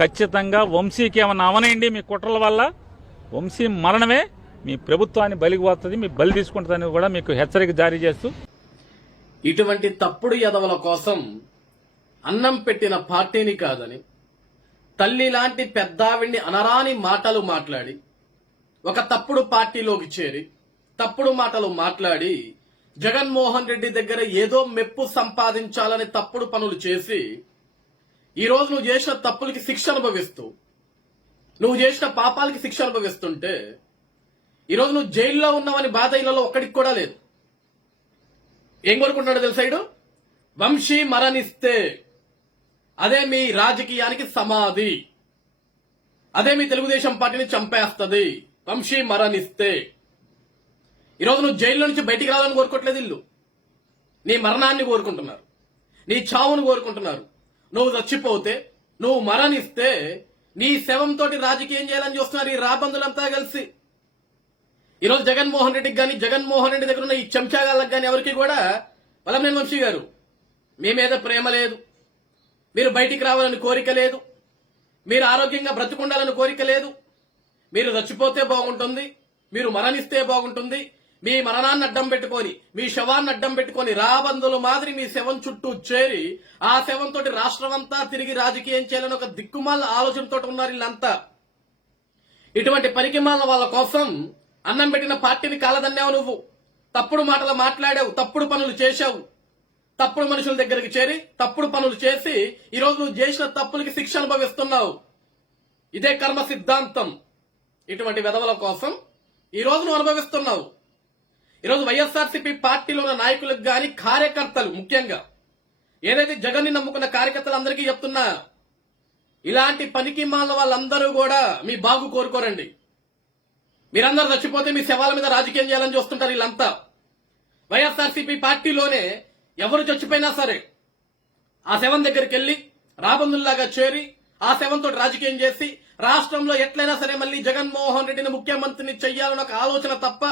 ఖచ్చితంగా వంశీకి ఏమన్నా అవనండి మీ కుట్రల వల్ల వంశీ మరణమే మీ ప్రభుత్వాన్ని బలికి పోతుంది, మీ బలి తీసుకుంటుందని కూడా మీకు హెచ్చరిక జారీ చేస్తూ, ఇటువంటి తప్పుడు ఎదవల కోసం అన్నం పెట్టిన పార్టీని కాదని తల్లి లాంటి పెద్దావిడ్ని అనరాని మాటలు మాట్లాడి ఒక తప్పుడు పార్టీలోకి చేరి తప్పుడు మాటలు మాట్లాడి జగన్మోహన్ రెడ్డి దగ్గర ఏదో మెప్పు సంపాదించాలని తప్పుడు పనులు చేసి ఈరోజు నువ్వు చేసిన తప్పులకి శిక్ష అనుభవిస్తూ, నువ్వు చేసిన పాపాలకి శిక్ష అనుభవిస్తుంటే ఈరోజు నువ్వు జైల్లో ఉన్నావని బాధ ఇళ్లలో ఒక్కడికి కూడా లేదు. ఏం కోరుకుంటున్నాడు తెలుసా? ఇడు వంశీ మరణిస్తే అదే మీ రాజకీయానికి సమాధి, అదే మీ తెలుగుదేశం పార్టీని చంపేస్తుంది. వంశీ మరణిస్తే ఈరోజు నువ్వు జైల్లో నుంచి బయటికి రావాలని కోరుకోవట్లేదు. ఇల్లు నీ మరణాన్ని కోరుకుంటున్నారు, నీ చావును కోరుకుంటున్నారు. నువ్వు చచ్చిపోతే, నువ్వు మరణిస్తే నీ శవంతో రాజకీయం చేయాలని చూస్తున్నారు ఈ రాబందులంతా కలిసి. ఈరోజు జగన్మోహన్ రెడ్డికి కానీ, జగన్మోహన్ రెడ్డి దగ్గర ఉన్న ఈ చెంచాగాళ్ళకి కానీ ఎవరికి కూడా వల్లభనేని వంశీ గారు మీ మీద ప్రేమ లేదు, మీరు బయటికి రావాలని కోరిక లేదు, మీరు ఆరోగ్యంగా బ్రతుకుండాలని కోరిక లేదు. మీరు చచ్చిపోతే బాగుంటుంది, మీరు మరణిస్తే బాగుంటుంది, మీ మరణాన్ని అడ్డం పెట్టుకొని, మీ శవాన్ని అడ్డం పెట్టుకొని రాబందుల మాదిరి మీ శవం చుట్టూ చేరి ఆ శవంతో రాష్ట్రం అంతా తిరిగి రాజకీయం చేయాలని ఒక దిక్కుమాల ఆలోచనతో ఉన్నారు వీళ్ళంతా. ఇటువంటి పనికిమాల వాళ్ళ కోసం అన్నం పెట్టిన పార్టీని కాలదన్నావు. నువ్వు తప్పుడు మాటలు మాట్లాడావు, తప్పుడు పనులు చేశావు, తప్పుడు మనుషుల దగ్గరికి చేరి తప్పుడు పనులు చేసి ఈరోజు నువ్వు చేసిన తప్పులకి శిక్ష అనుభవిస్తున్నావు. ఇదే కర్మ సిద్ధాంతం. ఇటువంటి వెధవల కోసం ఈరోజు నువ్వు అనుభవిస్తున్నావు. ఈరోజు వైఎస్ఆర్సీపీ పార్టీలో ఉన్న నాయకులకు గాని, కార్యకర్తలు ముఖ్యంగా ఏదైతే జగన్ని నమ్ముకున్న కార్యకర్తలందరికీ చెప్తున్నా, ఇలాంటి పనికి మాల వాళ్ళందరూ కూడా మీ బాగు కోరుకోరండి. మీరందరూ చచ్చిపోతే మీ శవాల మీద రాజకీయం చేయాలని చూస్తుంటారు వీళ్ళంతా. వైఎస్ఆర్సీపీ పార్టీలోనే ఎవరు చచ్చిపోయినా సరే ఆ శవం దగ్గరికి వెళ్లి రాబందుల్లాగా చేరి ఆ శవంతో రాజకీయం చేసి రాష్ట్రంలో ఎట్లయినా సరే మళ్ళీ జగన్మోహన్ రెడ్డిని ముఖ్యమంత్రిని చెయ్యాలని ఒక ఆలోచన తప్ప,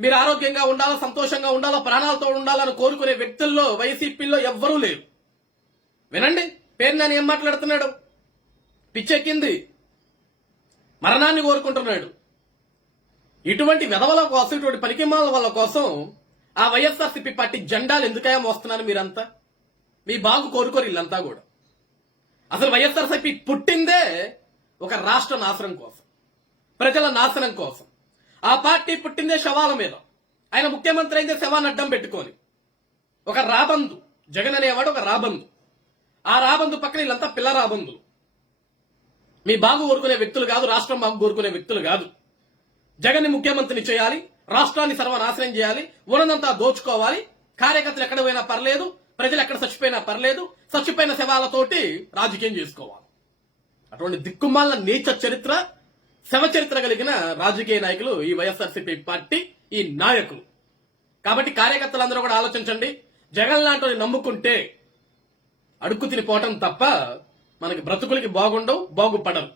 మీరు ఆరోగ్యంగా ఉండాలా, సంతోషంగా ఉండాలా, ప్రాణాలతో ఉండాలని కోరుకునే వ్యక్తుల్లో వైసీపీలో ఎవ్వరూ లేరు. వినండి, పేర్నాని ఏం మాట్లాడుతున్నాడు? పిచ్చెక్కింది, మరణాన్ని కోరుకుంటున్నాడు. ఇటువంటి వెధవల కోసం, ఇటువంటి పనికిమాల వాళ్ళ కోసం ఆ వైఎస్ఆర్సీపీ పార్టీ జెండాలు ఎందుకయా మోస్తున్నారు మీరంతా? మీ బాగు కోరుకోరు వీళ్ళంతా కూడా. అసలు వైఎస్ఆర్సీపీ పుట్టిందే ఒక రాష్ట్ర నాశనం కోసం, ప్రజల నాశనం కోసం. ఆ పార్టీ పుట్టిందే శవాల మీద. ఆయన ముఖ్యమంత్రి అయితే శవాన్ని అడ్డం పెట్టుకొని ఒక రాబందు, జగన్ అనేవాడు ఒక రాబందు. ఆ రాబందు పక్కన వీళ్ళంతా పిల్ల రాబందులు. మీ బాగు కోరుకునే వ్యక్తులు కాదు, రాష్ట్రం బాగు కోరుకునే వ్యక్తులు కాదు. జగన్ని ముఖ్యమంత్రిని చేయాలి, రాష్ట్రాన్ని సర్వనాశనం చేయాలి, ఉన్నదంతా దోచుకోవాలి, కార్యకర్తలు ఎక్కడ పోయినా పర్లేదు, ప్రజలు ఎక్కడ చచ్చిపోయినా పర్లేదు, చచ్చిపోయిన శవాలతోటి రాజకీయం చేసుకోవాలి. అటువంటి దిక్కుమాల నీచ చరిత్ర, శవ చరిత్ర కలిగిన రాజకీయ నాయకులు ఈ వైఎస్ఆర్సీపీ పార్టీ, ఈ నాయకులు. కాబట్టి కార్యకర్తలందరూ కూడా ఆలోచించండి. జగన్ లాంటి నమ్ముకుంటే అడుక్కు తినిపోవటం తప్ప మనకి బ్రతుకులకి బాగుండవు, బాగుపడరు.